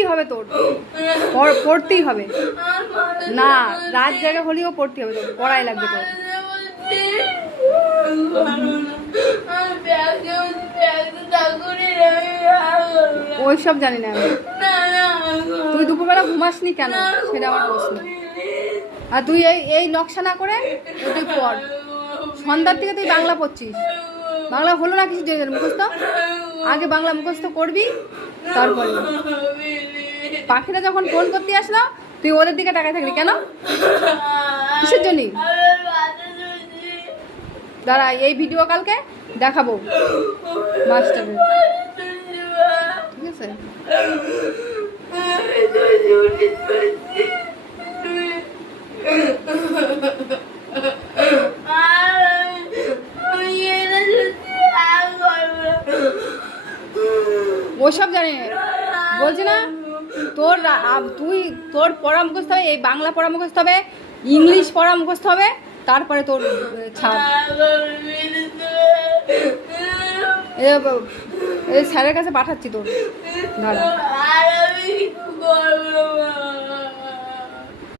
পড়তেই হবে তোর, পড়তেই হবে। না, রাত জায়গা হলেও পড়তে হবে তোর, পড়াই লাগবে তোর। ওইসব জানি না আমি। তুই দুপুরবেলা ঘুমাসনি কেন সেটা আমার প্রশ্ন। আর তুই এই নকশা না করে তুই পড়। সন্ধ্যার থেকে তুই বাংলা পড়ছিস, বাংলা হলো না কিছু মুখস্থ। আগে বাংলা মুখস্থ করবি, তারপরে পাখিরা যখন ফোন করতে আসলো তুই ওদের দিকে তাকায় থাকলি কেন, কিসের জন্য? দাঁড়া, এই ভিডিও কালকে দেখাবো মাস্টারের, ঠিক আছে? ওসব জানি বলছি না তোর, তোর পড়া মুখস্থ হবে, এই বাংলা পড়া মুখস্থ হবে, ইংলিশ পড়া মুখস্থ হবে, তারপরে তোর ছাড়। স্যারের কাছে পাঠাচ্ছি তোর, দাঁড়া।